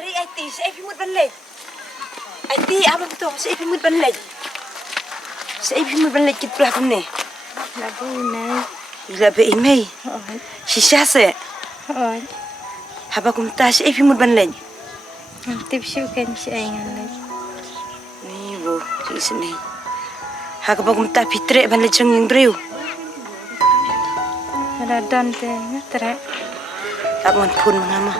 Hari IT, saya pimut balik. IT apa betul? Saya pimut balik. Saya pimut balik kita pelakon ni. Lagu ini. Ila be email. Shisha se. Haba kumta saya pimut balik. Tip syukan siya ngayon. Ni bu, di sini. Haba kumta fitre balik jeng yang beriu. Ada dante ngatre. Lawan pun mengama.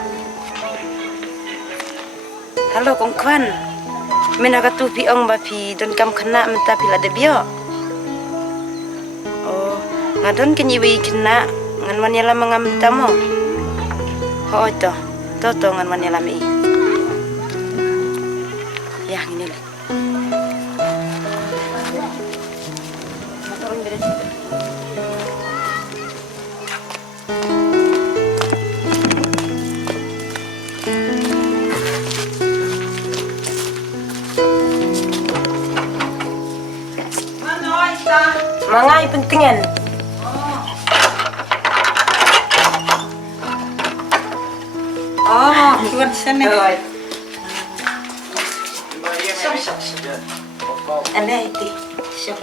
Halo kong kwan. Menaga tu piong ba pi don kam kena menta pila de bio. Oh, ngadon kenyiwi kena ngan manyala mangam tamo. Ho to. To ngan manyala mi. Ya ini le. Mangai pentingan. Oh, buat sana. Ane iti. Syuk.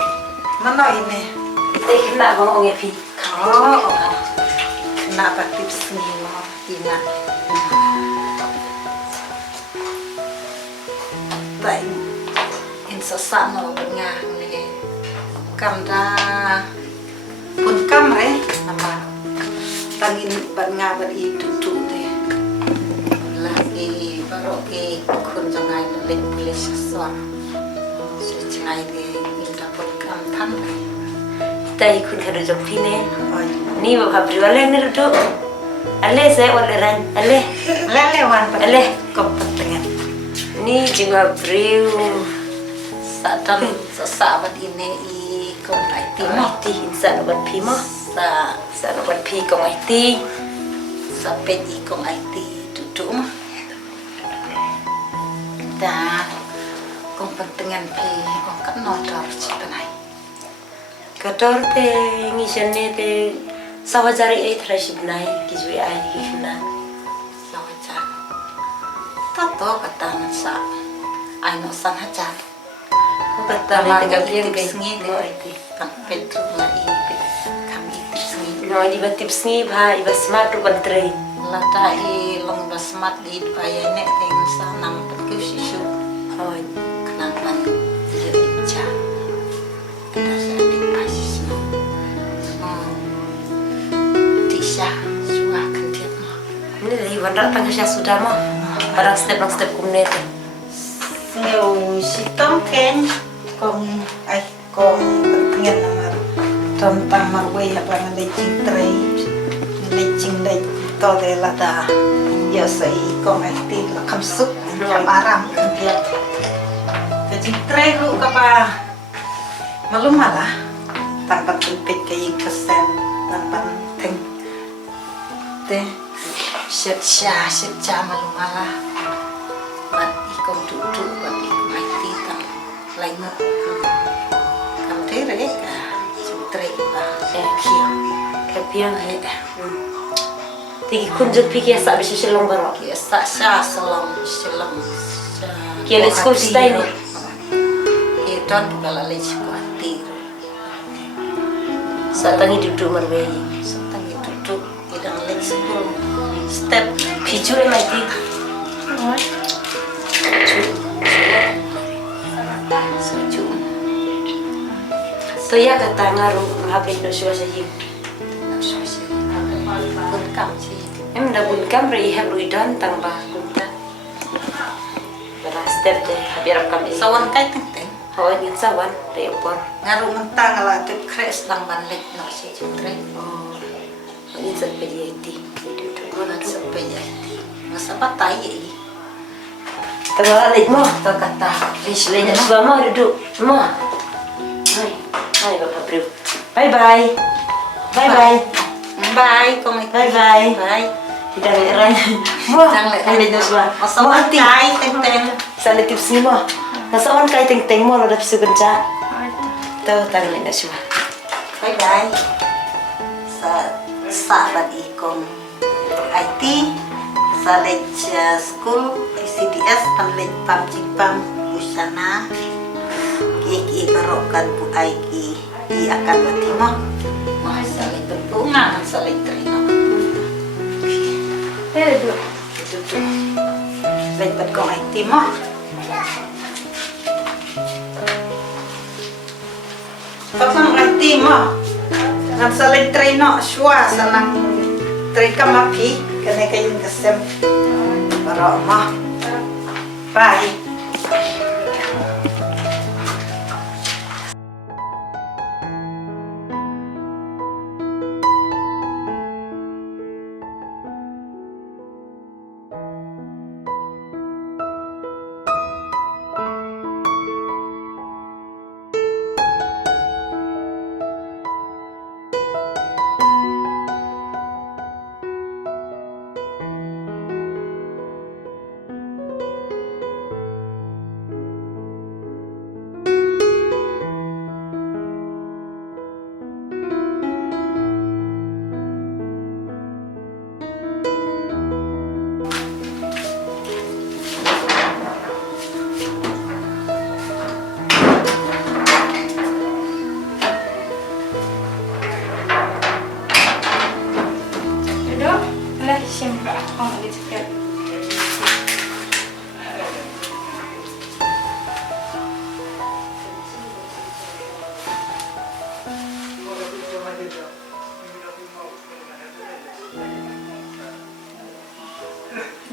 Mana ini? Iti kena bang onge pi. Oh, kenapa tips ni mo? Ina. Baik. Insa no bengang ni. Kamda pun kamre nama tangin bengang beri tutu ni. Lagi baru ke kun jangai lek polis swa. Sejai de minta pun kam tan. Tai kun kado jok pi ne. Ni ba habri wale ne rudu. Ale saya wale ran. Ale. Lelewan Ale. Kompetengan. Ni juga briu. Satan sesabat ini kong IT mo. Ti insan obat pi mo. Sa obat pi kong IT. Sampai di kong IT duduk mo. Dan kompetengan pi kong kan notor cipenai. Kador te ngisene te sawajari ai thrashi binai kijui ai kina. Lawajar. Tato kata sa aino san hajar. Kata ni te gabriel gai sengi mo IT. Kan petru na kami sengi. No di tips ni bha iba smart tu bantrei. Lata long basmat di paya nek teng sanam perku sisu. Hoi. Kenapa lica? Kita sedih pasis no. Tisha suah kendiat no. Ni dai wanda pangasya sudah mo. Parang step kumne te. Ngeu sitom ken kong pentingan nomor tentang marwe apa ngelecing tray ngelecing lek to de lada ya sei kong aktif la kamsuk aram kendiat kecing tray lu kapa malum malah tanpa tempet kayak kesen tanpa teng teh sya malum malah buat ikon duduk buat ikon IT tak lain kamu tere ka sutre ba Kiang. Kapiang he. Tigi kunjut pi kia sa bisu silong baro. kiasa sya selam Kia let's go stay ni. Don bala lej ko ati Sa tangi duduk marwei. setang duduk idang lej ko step Picure mai ti. seju So ya kata ngaru habis no suasa hi. pun kam si Em da bun kam rei ha rui don tang ba kunta. Bara step de biar kami so sawan kai teng teng ho ni sawan re opor. ngaru mentang ala tip kres lang ban lej no si sutre Oh. Ni sa pe di ti. Duduk ko na sepe ya masabat tai Tengah alik mo. to kata Ish lenya suka mo duduk. Mo. Hai. Hai Bapak Bro. Bye bye. Bye bye. bye kong Bye bye. bye Tidak leran. Mo. Jangan leran. Kali dah suah. masabat tai teng teng Sana tips ni mo. Nasawan kay teng mo lo dapat sugunca. Tahu tang ni suah. bye bye sa sabat ikong IT sa school is CDS panlin pam cing pam busana ki barokan bu aiki i akan batimo masalah bunga masalah terima itu lebat kong aiki mo papang aiki mo masalah terima shua sanang terika mapi kene kayin kasem barok mo bye.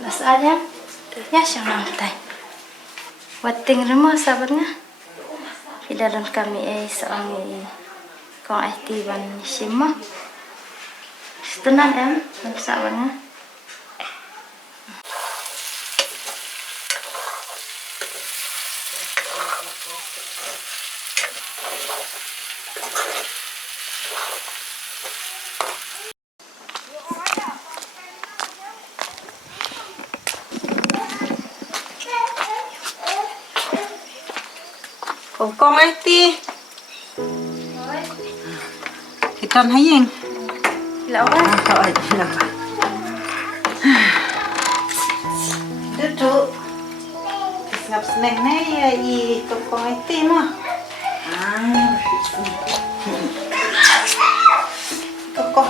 Las aja ya siang nanti. Wating rumah sahabatnya. Di dalam kami seorang kong aktifan sima. Setenan sahabatnya. Kong aiki hitan hayeng Lawan. Duduk ngap seneng ya i kong aiki mo kok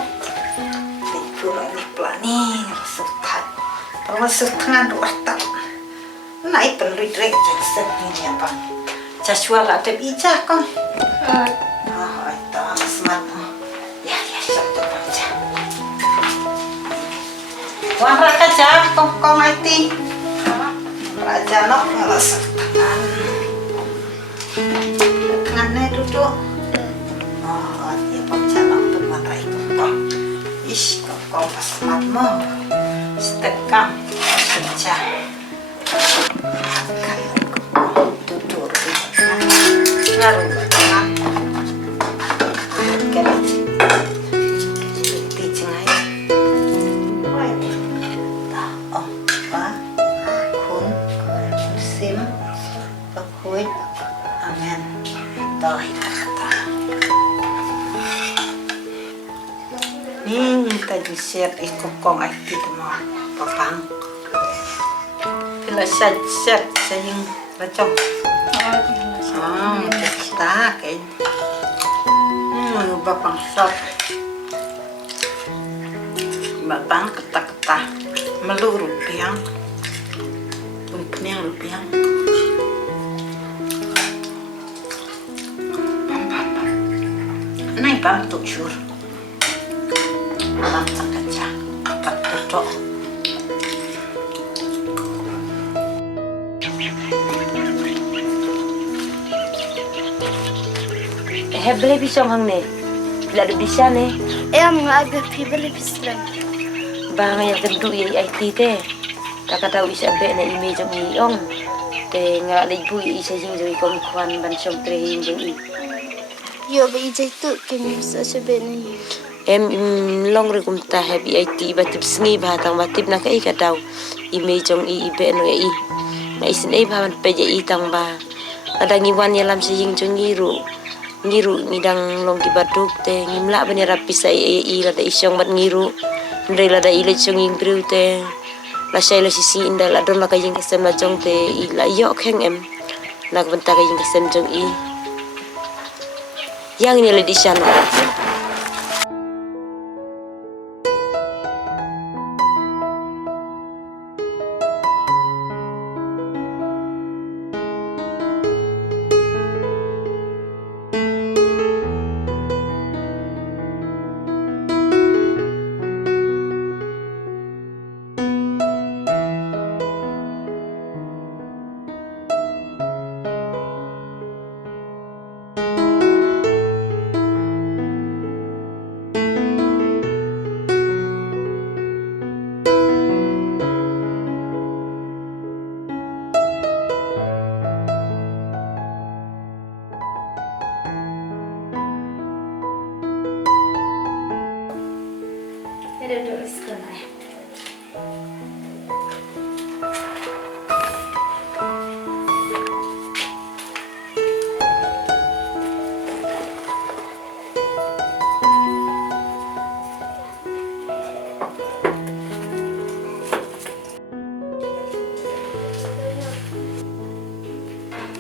itu lagi planning resultat resultat warta naik penridrek jaset ini apa Joshua lah ada bijak kong. Itu amat ya satu aja. Wan raka jam kong IT. Raja nok ngalas tangan. Tangannya duduk. Dia pemjanok teman rai kong. Ish kong pas matmo. Setekam kerja. Ngaruh tangan kena di cengai tak apa kun sim pakuit amen toh kata nih tadi share ikut aktif mau papang bila share sayang bacok kita kayak bapang sop bapang ketak-ketak meluru piang umpiang lupiang naik bang tujuh bang kerja tak tutup Hebele pisong hang ne. Bila ada bisa ne. Em agak pibeli pislan. Bang yang tentu ye IT te. Kakak tahu isa be na image ng iong. Te nga lebu isa jing joi kong kwan ban som trehing jing i. Yo ba ijay tu kini sa sabi na yun. Em long re kum ta happy IT batip sngi batang batip na kai ka daw. Image ng ibe no i. Na isin ai ba pe je i tang ba. Ada ngiwan yalam si jing jong ngiru midang long kibaduk te ngimla bani rapi sai i lada isyong bat ngiru ndre lada ile chong ingriu te la shay la sisi inda la don la ka ying kasem la jong te I la yok heng em nak benta ka ying kasem jong I yang ni la di shano Ada dulu sekolah.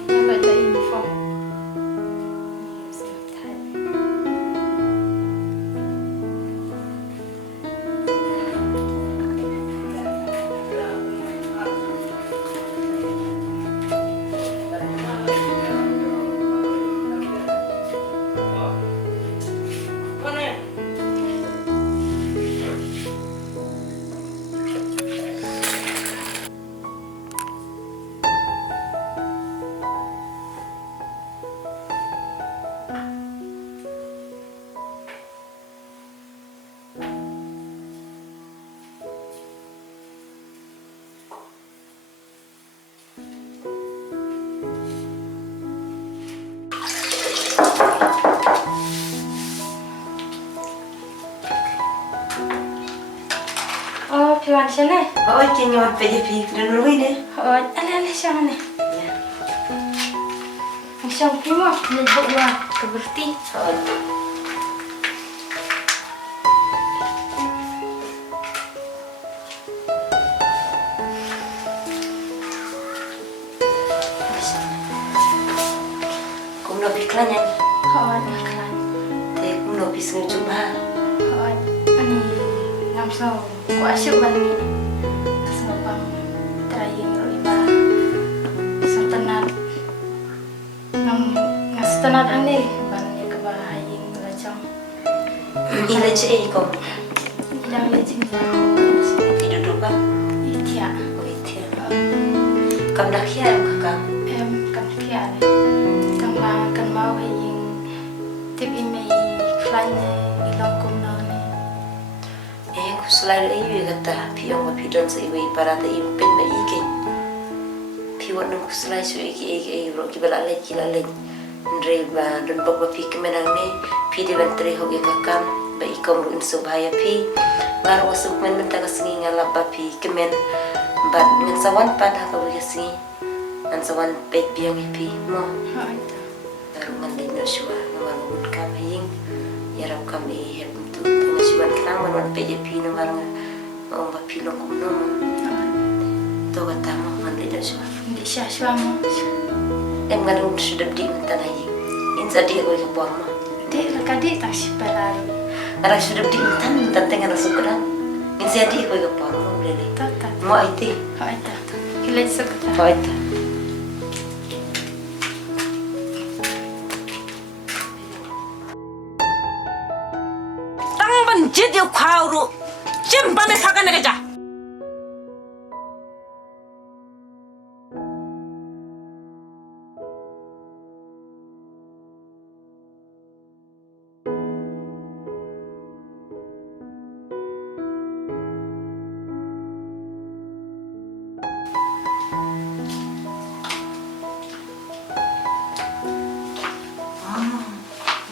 Yang baca uniform. Oh, piwan sana. oh chen yo pe je pi dan lu ni Oh, ala sana ni. Macam primo, ni buat keberti. oh kum no piklan yan Oh, dah kelan. te kum no pis ngi jumba Oh, ani ngamsau. Ko asyik bani. Sebab terakhir iba. Setenat. Setenat ane bani ke bahaying lacang. ila che ko Hilang le cinta. tidur dulu ba Itia. oh itia kam dak ya kakak Em kan kian. Tama kan mau haying tip email klan ilong kum na ni. ku selalu iwi kata piong ma pidon sa iwi para ta impen ma iken piwon no ku selalu su iki ro ki bala le ki la le ndre ba don bok ba pi kemenang ne pi de bantre hoge kakam ba ikom ru inso bahaya pi ngar wasuk men menta ka singi ngala ba pi kemen ba ngan sawan pa ha ka wi singi ngan sawan pet piang pi mo Ha itu. baru mandi no shua ngar ngut kam hing yaram kam i heb tu ngasuan kenang man peje pi no mar ngom ba pi long kum no to kata mo mandi no shua Di syaswamu. em ngadung sudah di tanah hing insa dia ko ke buang mo Dek lekadi tak sipelaru. Ara sudah di tan tengah rasukan insa dia ko ke buang mo lele Tata. mo ite Ha itu. Hilai sekata. Poeta. 땅반 제대로 과우로 찜밤에 사가내가자.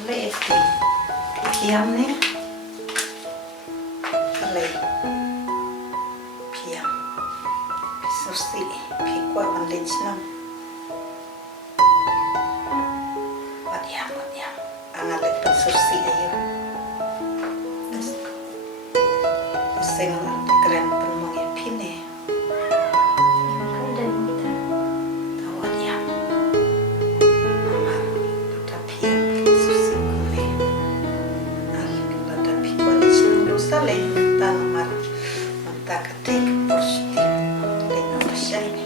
Leti piam ni lei piam susti pikwa mandin sinam wadiam angalit susti ayo sing keren penuh pine take positif dengan saya ini.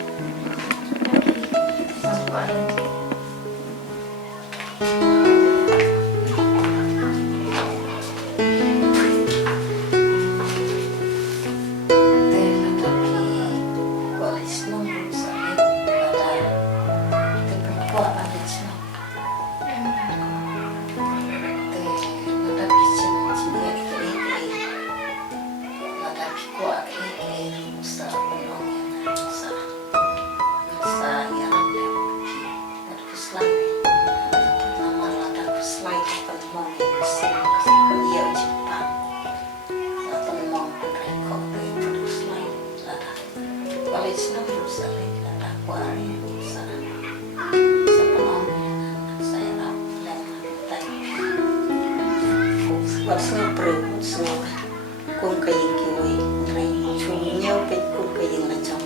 Kung kayong kiwi, ray, chunyaw pet kung kayong lachong,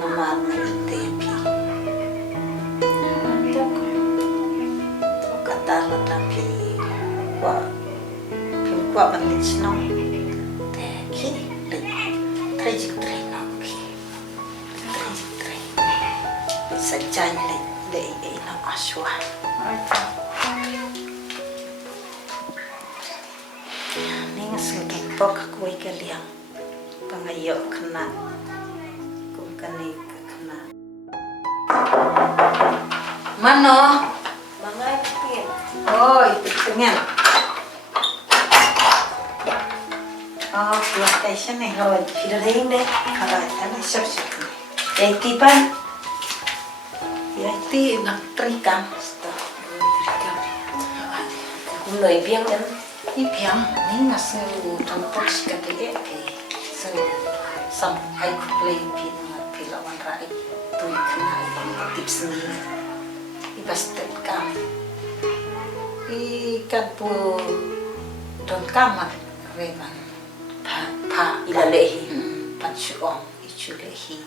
naman na itepi. Katala tapi, kwa bandit sinong, teki, trajectory na ki, trajectory. Sajay le na aswa. Pok kuwi kaliang pangayo kena kung kani kena mano mangay pin oy pengen oh kelas station nih oh tidak ada ini kalau ada siap-siap ya tiban ya itu nak trikam cũng lời biếng lắm Ipiang ni nasi tampok sikati so sam ai play pin pilawan rai tu kena tips ni ibas tekam ikan pu don kamat reman pa ilalehi pansuong ichulehi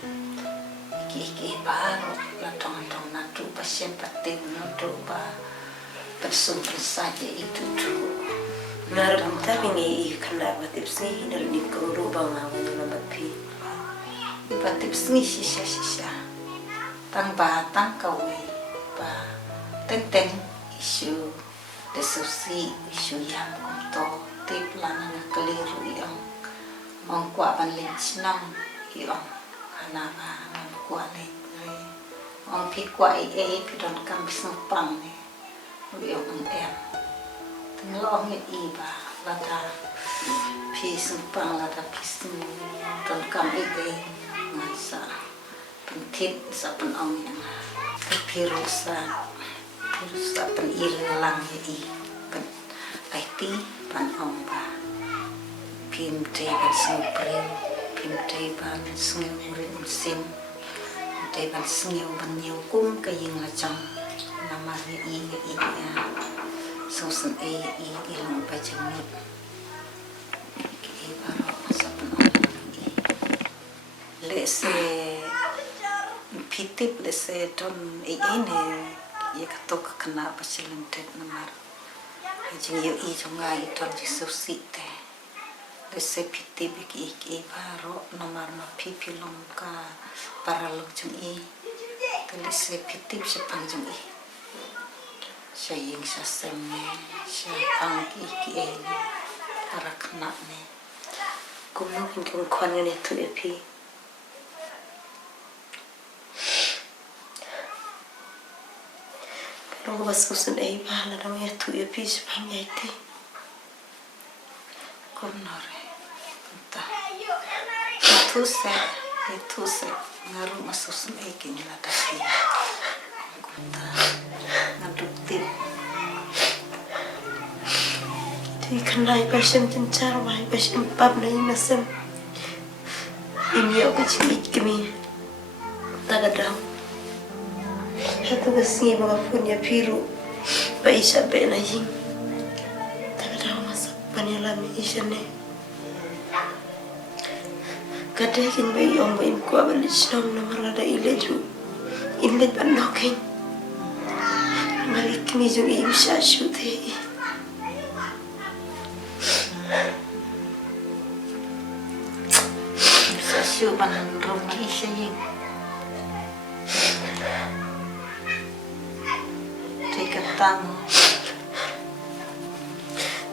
iki baru la tong natu pasien patin natu ba bersumber saja itu dulu. Naram tapi ngi kena batip sni dari ni kau rubang awan dalam bapi. Batip sni sisa tang batang kawe ba tenteng isu desusi isu yang untuk tiplana na keliru yang mengkuat balik senang yang karena mengkuat le orang pikwa pidon kampus nopang ni yang em Tengok ni iba lada pisupang lada pisu don kam ngasa pentit sa penong yang pirusa penilang i pen IT panong ba pimte ban singprim pimte ban singrin sim te ban singeu ban nyeu kum kaying lacang namanya i Susun ilang pajamit ki baru masa penuh lese pitip lese don ini ya katok kena pasilan tet namar jeng yo i jongai don disusi te lese pitip ki baru namar ma pipilong ka paralog jeng i lese pitip sepang jeng i sayang saseme sayang iki para kena ne cũng mungkin kung kwan ngani tu epi kalau bas kusun ei bahala dong ya tu epi sepang yaiti konore entah itu se ngaruh masuk sun ei kinyala dasi kunta ngaduktif thì khăn này bà xem chân cha rồi bà xem bắp này mà xem em nhớ cái chuyện ít cái mi ta gak tahu satu kesini baga punya piru ba isa be na jing ta gak tahu masa panyalam isane kadakin ba yung ba im ko abalit sinong na marada ileju inlet ba nokin malik mi jung im sa shute syuman rumah isyaing. Jika tamu.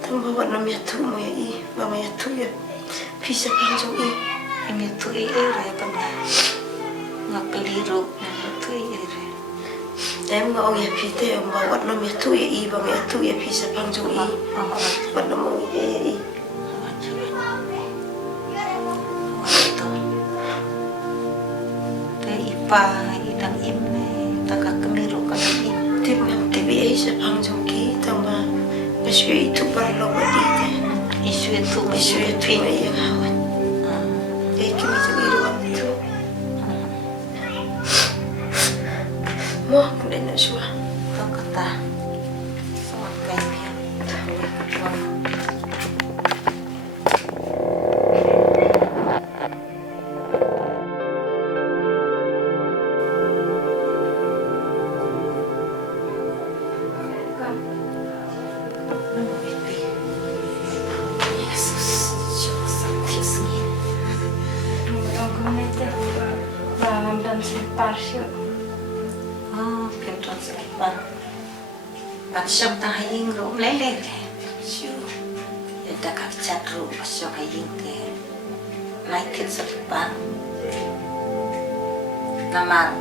Tambah warna miatu mo ya i, mama ya tu ya. Bisa panjang i. Ini tu ere pernah ngakeliru tu ere. Em ngau ya pite om bawa warna miatu ya i, mama ya tu ya bisa panjang i. Warna mo ya i. Ipa idang imne taka kemiru kada i. Tip ngam tibi ai sa panjang ki tambah masih itu perlu berdite. Isu itu Masih itu ya yang awat. Jadi kami tu iru am tu. Mo kemudian nak suah. tak kata sama kayak dia. Oh, pintuan sekitar. Pasyok tang haying rum lele. Syu. Ya dak cat rum pasyok haying ke. Naikin sekitar. Nama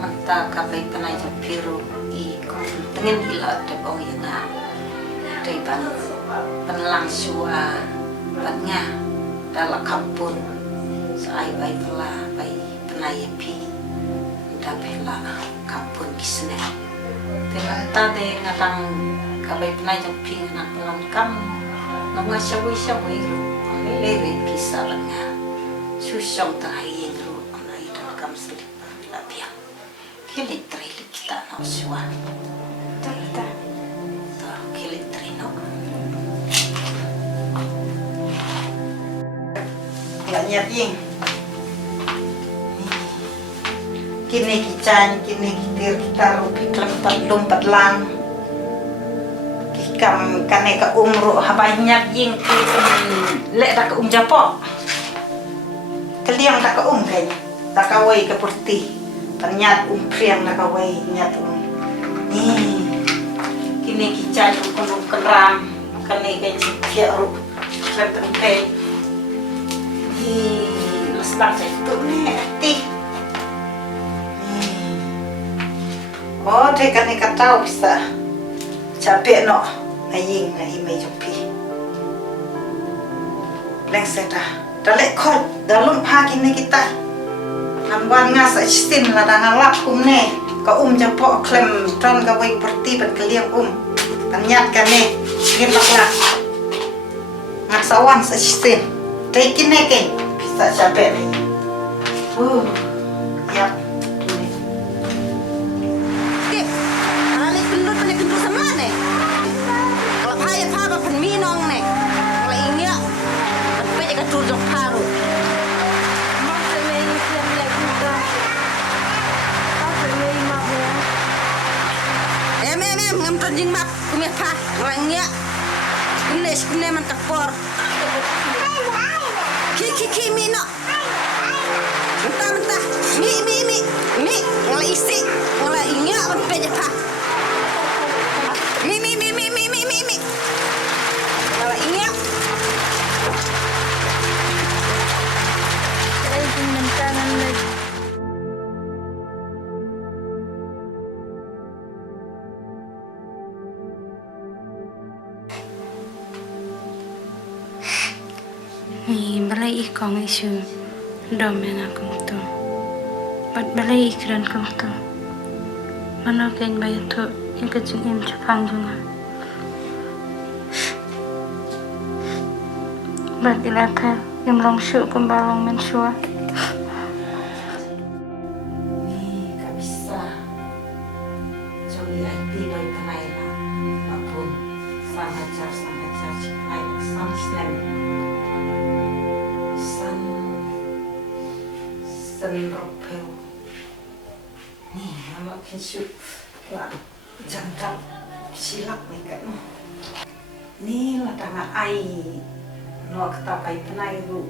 menta kapai panai piru i kong tengen ila de bong yang nga. Dei ban penlang sua bannya dalam kampun. Sai bai pula bai panai pi. Dapela kampun kisne. Tengata de ngatang kabai penai jang ping nak pelan kam. Nonga syawi ru. Lele kisah lenga. Susong ta hayeng ru anai dak kam selipa lapia. Kili tri kita nak suan. Tak. Ta kili tri no. Ya nyat ying. Kini kican, kini kitir kita rupi lompat lang. Kikam kane ka umru habanyak ying lek tak ka japo. Keliang tak ka kay tak ka wai ka purti. Ternyat priang tak ka wai nyat Ni kini kican kun keram kane ka cikia ru lempeng kay. Ni lesbang itu ni ti. Oh, dia kan ikat tahu bisa capek no, aying na imay jumpi. Lengset dalek kot dalam pagi ni kita. Namban ngas istin ladang alap ne, ka japo klem tron ka wai berti ban keliang Tanyat kan ne, ngilak ngasawan sa istin. Taikin ne ken bisa capek ni. Yap. Jing map kumia pa orangnya ini man takpor ki mi no mentah mi ngala isi ngala inya man peja pa mi ngala inya Lagi mentangan lagi. Balai ikong isu domen aku tu, buat balai ikran kamu tu, mana kain bayar tu yang kecil yang cepang juga, buat ilaka yang langsung kembalong mensua. Ni kabisa Joli IT doi kanai la Mapun Sama jar Cikai San Slam San Ropeu Ni nama kinsu Lah jangkap silap ni kan Ni lah tangan ai No ketapai penai ru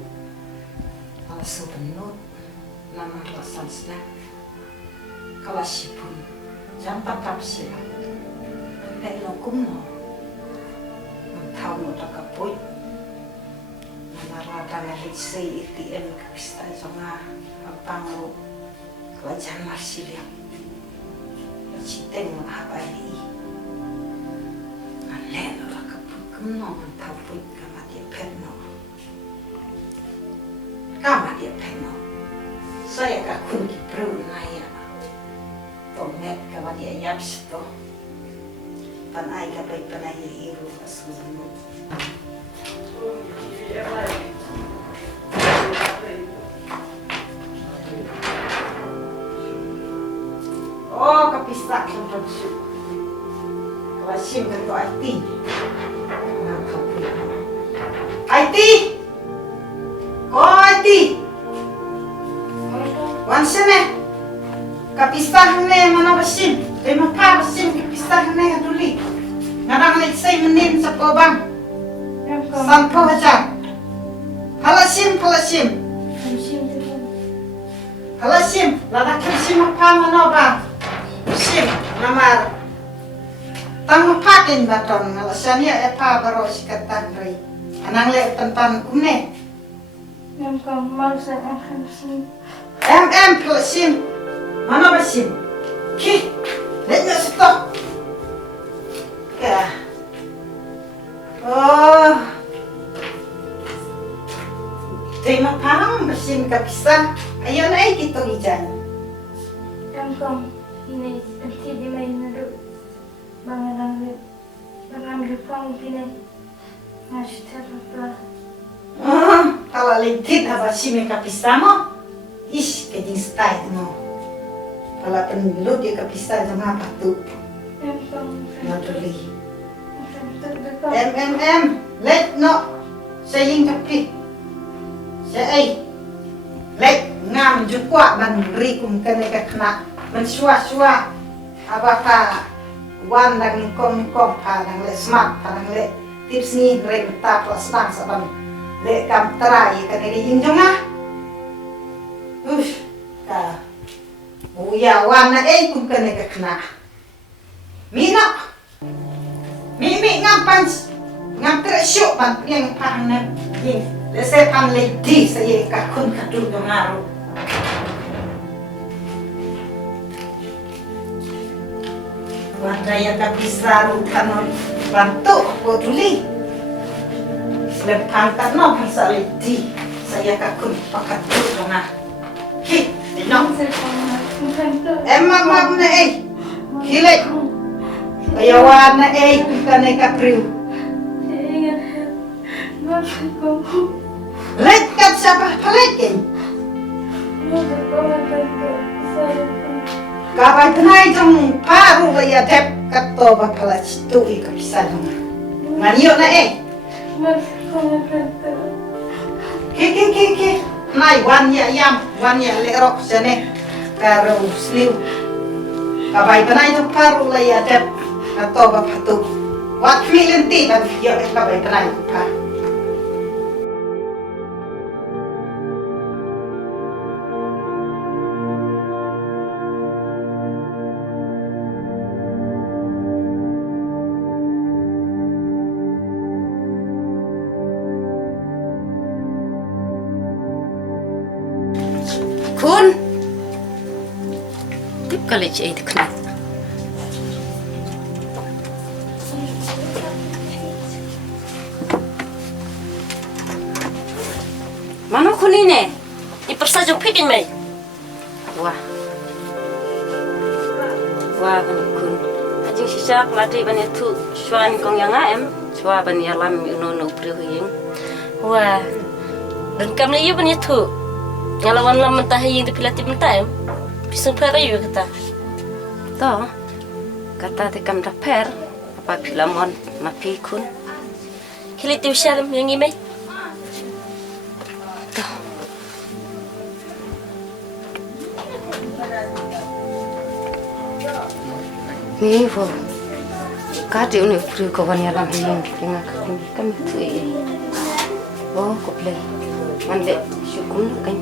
sebenut nama rasan senang kalau sipun jangan tak sila nek no kumno tahu no tak kapoi nama rata ngali sei iti em kapista jonga ampang lu kelajan marsilia citeng apa ini ane no tak kapoi kumno tahu poi kama dia penno kama dia penno saya kakun ki pru naya tomet kama dia yapsto panai ka bai panai iru asunu oh kapisak lembut wasim kan to IT oh IT wansene kapisah ne mana wasim tema pa wasim kapisah ne aduli ngarang litsay menin sa pobang sampo hajar halasim lada kasim apa manoba sim namar tang pakin baton alasanya apa baro sikatan ri anang le tantan kumne Mau saya akan sini. Pelasim mana basim ki letnya stop ya oh tema parang basim kapisa ayo naik kita ijan Ini nanti di main dulu. Bangang lipang ini masih terlupa. kalau lentit apa basim kapisa mo ish kejing style mo kalau pengelut dia kapisa jangan apa tuh Natuli. Let no saying tapi. Say let ngam jukwa ban rikum kene kena men suah abaka wan nang kom pa nang le smart nang le tips ni rek ta plus nang saban le kam trai kene ring jonga. Ka uya wan na kum kene kena. Mina Mimi ngam tersuk ban yang pahna yin lese pan lady saya kakun kadu ngaru wadaya kapisaru kanon bantu boduli selepan kanno pasal lady saya kakun pakatu ngah ki dinong emang mabne kilek ayawan na kanay kapriw. Let kat siapa palekin? Kapag tanay jong paru kaya tep kato ba pala situ ikapisa nung ngariyo na Ki. Nay wanya lerok sene karo sliw. Kapag tanay jong paru kaya tep kato ba patu. Wat filenti ba yo kapag tanay pa. Kun tip kali cai itu kena. Mana kun ini? Ipersajuk pikin mai. Wah kan kun. Ajing sisak mati bani tu suan kong yang am, sua bani alam no prihuing. Wah dan kami iyo bani tu. Ngalawan lam mentah yang dipilatih mentah, pisang perayu kata. Toh, kata tekam daper, apabila mon mapikun. Hiliti usalam yang imay. Toh. Ni vo, kati uni pru kawan yang lam yang kami tu. Oh, kople, mande syukur kan.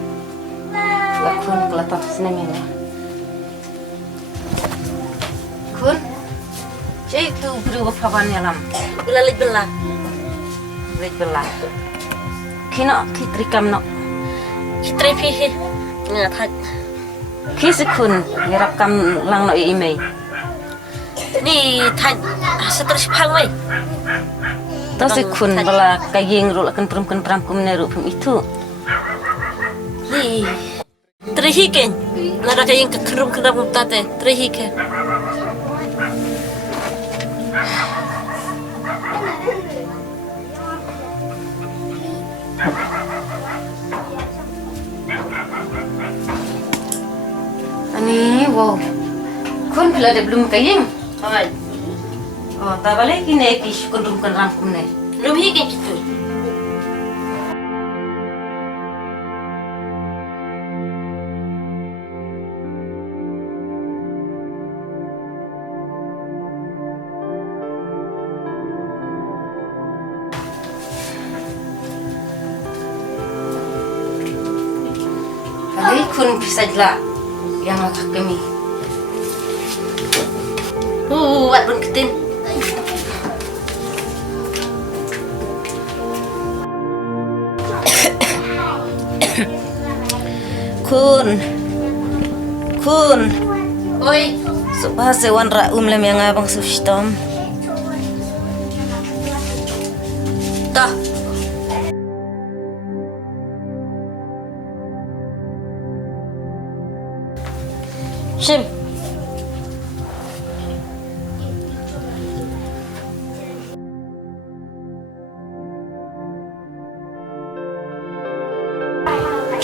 kun kelatan seneng ya. Kun, cai tu beri wafawan ya lam. Belalit belah. Lej belah. Kina kitrikam no. Kitri pihi. Ngat hat. Kisikun yarap kam lang no email. Ni thay seterus phang mai. Tasikun bala kayeng ru akan peram kum ne ru pum itu. Ni trihi ken. Nara kayeng kerum tate. Trihi ken. Ani wow. Kun bila ada belum kayeng. Hai. Oh, tak balik kini kis kun rangkum ne. Belum hi ken gitu. Balik kun bisa jelak yang ngakak kami. Wat bun ketin. Kun. Oi. Subhase wan ra lem yang abang sustom. Dah. Sim.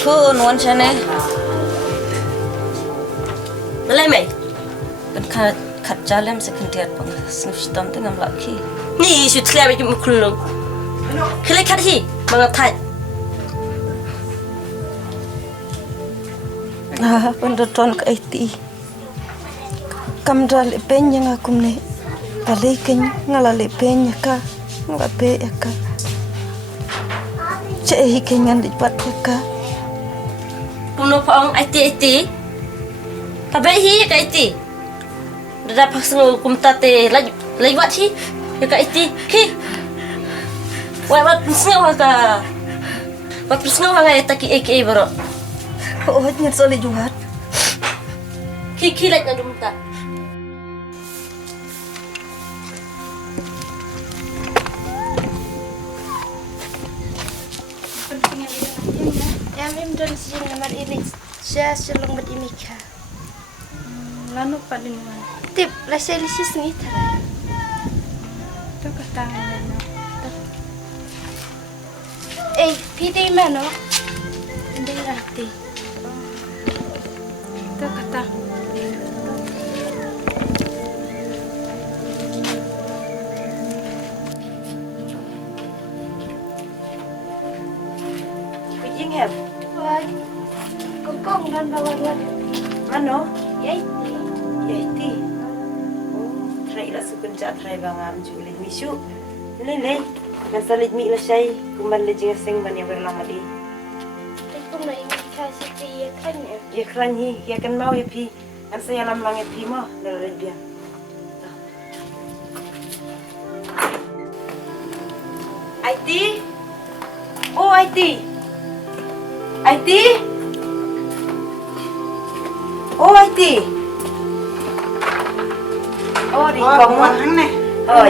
Kun wan chane. Belai mai. Kan kat jalan sekendiat bang sustom tu ngam laki. Ni isu tliap itu mukulung. Kelai kat hi. Mga thay. Pendoton ke IT. Kamdra le penya ngakum ne. Balikin ngala le penya ka. Ngabe ya ka. Cek hikengan di pat ka. Puno paong IT. Tabai hi ka IT. Dada paksa kumtate lagi wat hi. Ya ka IT. Ki. Wat sngaw ka. Wat sngaw nga taki AK bro. Oh, nyat soli juhat. Ki lagi na dumta. Em dan si nomor ini saya selong berimika. Lanu palingan. Tip, lah saya lisis ni tarai. Tu katangan na. Pidi mana? Hindi rati. Tu kata. Bijing heb. Wah, kongkong dan bawa-bawa. Ano? Yaiti. Yaiti. Try la sukun chat try bangam julit misu. Lele. Nasalit mi la shay kuman le jinga sing ban yang berlamadi. Tapi nak ingat kasih dia kan ya. Ya kran hi ya kan mau ya pi. An saya lam langit pi mo le dia. IT. Oh IT. IT. Oh IT. Oh di kong mo. Oh.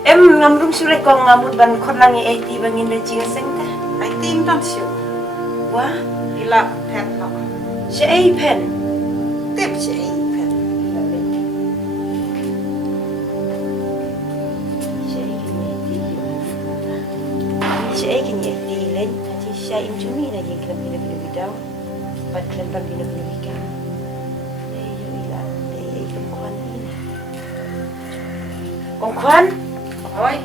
Em ngam rung sure kong ngamut ban khot langi IT bangin le jinga sing ta. IT tan siu. Wah, Ila pet no. si ai pen. Tip si pet. Si ai kini IT len, nanti si ai cumi na yang kena bidau. Pat kena bina ka. Yo ila, kong kwan ni. Kong kwan? Oi.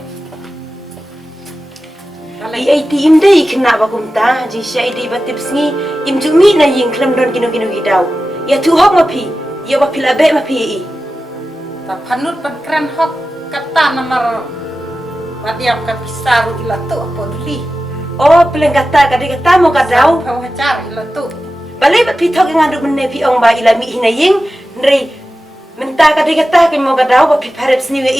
IT im dei kena ba kumta, ji si ai dei batip singi im cumi na yang kena don kino bidau. Ya tu hok mapi, ya ba pila be mapi i. Ta panut pagkran hok kata nomor wadiam ka pisaru ila tu apa duli. Oh, peleng kata mo kadau. Pau hajar ila tu. Balai bat pithok nganduk menne pi ong ba ila mi hinaying nrei menta ka dikata ke mo gadau ba pi pharep sni we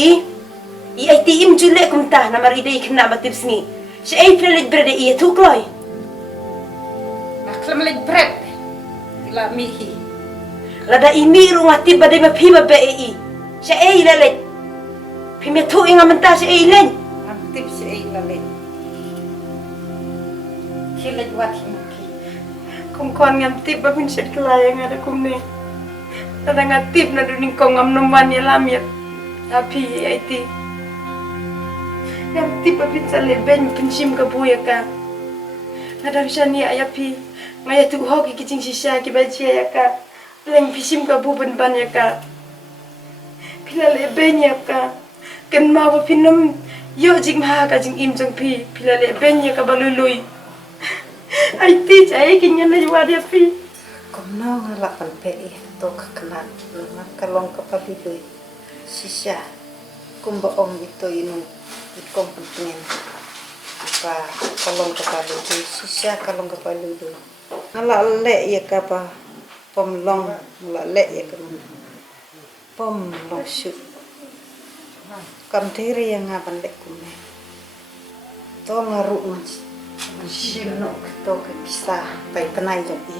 I ai ti im jule kumta na mari dei khna ba tips ni she ai prelit brede I tu kloi Aklam lek bread. Ila mihi. lada imi ru ngati ba dei ma pi ba be I she ai lele pi me tu inga menta she ai len Antip si ay lalit. Kilig wat himki. Kung kon ngam tip ba pin set kelaya ngada kumne. Tada ngatip na duning kong ngam nomban ya lamir. Tapi ai ti. Ngam tip ba pin sale ben pinsim ka buya ka. Ngada bisa ni ayapi. Ngaya tu hoki kicing sisa ki bajia ya ka. Leng pisim ka bu ban ya ka. Pila le ben ya ka. Ken ma ba pinam yo jing ma ka jing im jong pi. Pila le ben ya ka balului. Ai ti chai kinya na wadia pi. Kumno ngalapan pe to kakna lama kalong kapabili sisya kumba om ito inu ikong pentingin apa kalong kapabili sisya kalong kapabili ngalale ya kapa pomlong ngalale ya kamu pomlong syuk kam tiri yang ngapan lek kume to ngaruk mas sino to ke bisa pai kenai jadi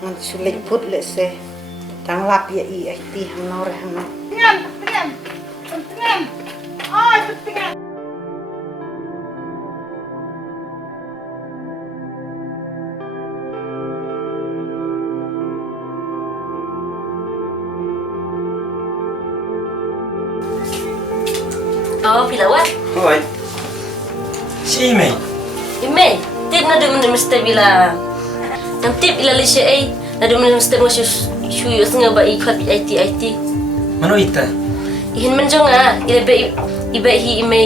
ngan sulit put le se tang lap ya I ti hang nor hang no Pentingan. Oh, pentingan. oh pilawat Oi. Si Mei. ime tip na dum mesti bila yang tip ila li she ai na dum mesti mo shuyu snga ba I khat IT Mano ita? ihin menjonga ila be ibe hi ime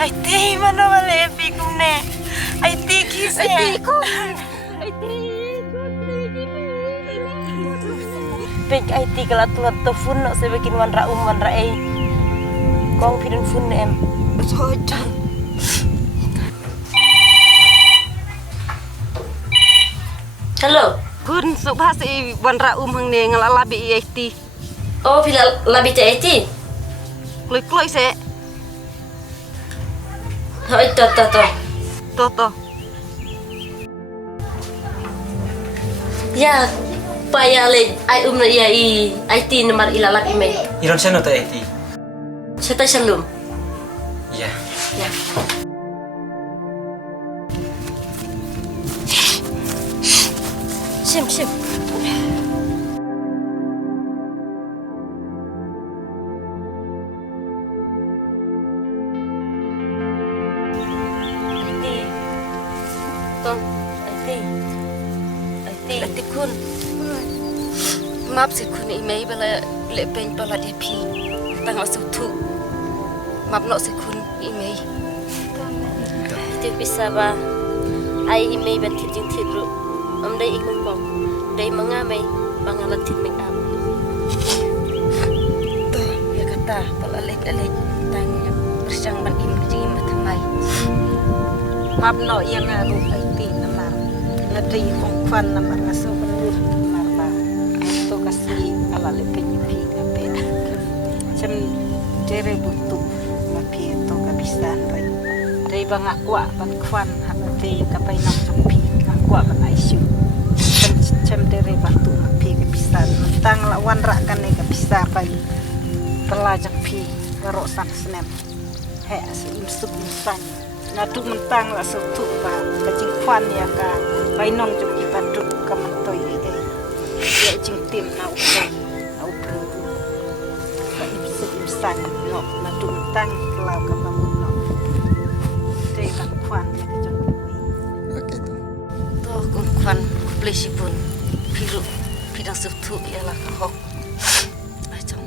Aiti mana wale pi kumne. Aiti kise. Aiti ko. Pek aiti kala tuat to fun no se bikin wan ra ai. Kong pidun fun em. Sojo. halo Kun subhasi wan ra hang ne ngalala bi aiti. oh pila labi te IT Kloi se. oh to Toto. ya paya le ai na ya I IT nomor ilalak ime Iron siya no ta iti? Seta shalom Ya. ya sim Lati kun. Map si kun email bala le pen bala dia pi. Tang la tu. Map no si kun email. itu bisa ba ai ime ban tin ru dai ikon ko dai mangamai pangalatin make up To ya kata bala le tang bersang ban im jing matamai. Map no yang ngaru IT namar. Ngadri kong kwan namar ngaso benur namar ba. To kasi ala le penyipi ngape. Cem jere butuh mapi to kabisan rai. Re Dari bang aqua ban kwan hanati kapai nam jampi aqua ban aisu. Cem dari batu pi ke pisan. Tang lawan rak kan ke pisa pai. Pelajak pi barok sak senem. He im sup insan. Natu mentang la sutu ba kajing kwan ya ka. Pai nong jampi padu kamantoi e. Ya jing tim na ukai. Au bro. Im sup insan no natu mentang lau ka pamun no. Dari bang kwan ya jampi. Oke tuh. Toh kung kwan kuplesi pun piru pidang sutu ialah kahok. Acang.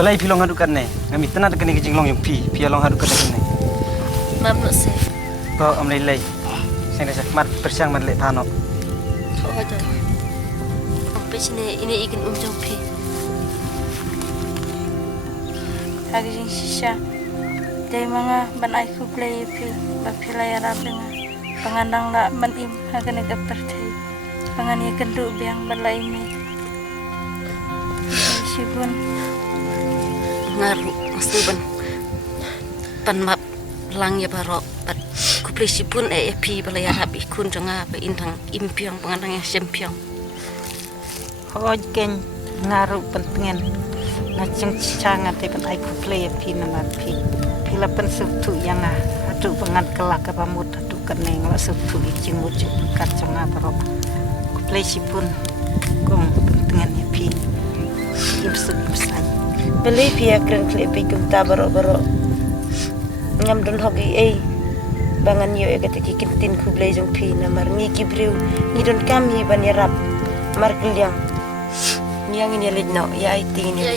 Pelai pilong hadukan ne. Ngami tenar kene ke jinglong yung pi long hadukan ne. Mam no se. Ko amlai lai. Sing sak mat persiang mat le thano. Oh aja. Sampai sini ini ikin jong pi. Hagi jing sisa. Day mga banay ko play pi. Bapilay arab nga. Pangandang la manim hagan nagappertay. Pangani kendu biang balay mi. Sibun. Ngaru masuban panmap lang ya barok pat kuplesi pun pi balaya habi kun janga pa intang impiang pangandang yang sempiang. Hoj ken ngaru pentengen. Ngaceng canga te pen ai ku play pi nama pi. Pila pen sutu yang adu pengan kelak ka pamut adu keneng la sutu icing wujud kacang barok. Ku play sipun kong pentengen ya pi. Imsuk imsanya. Beli pia keren klepi kumta barok ngam don hogi bangan yo kata kikintin kublai jong pi namar ngi kibriu ngi don kami ban yarap mar kiliang ngiang ini lidno ya ai tingin ya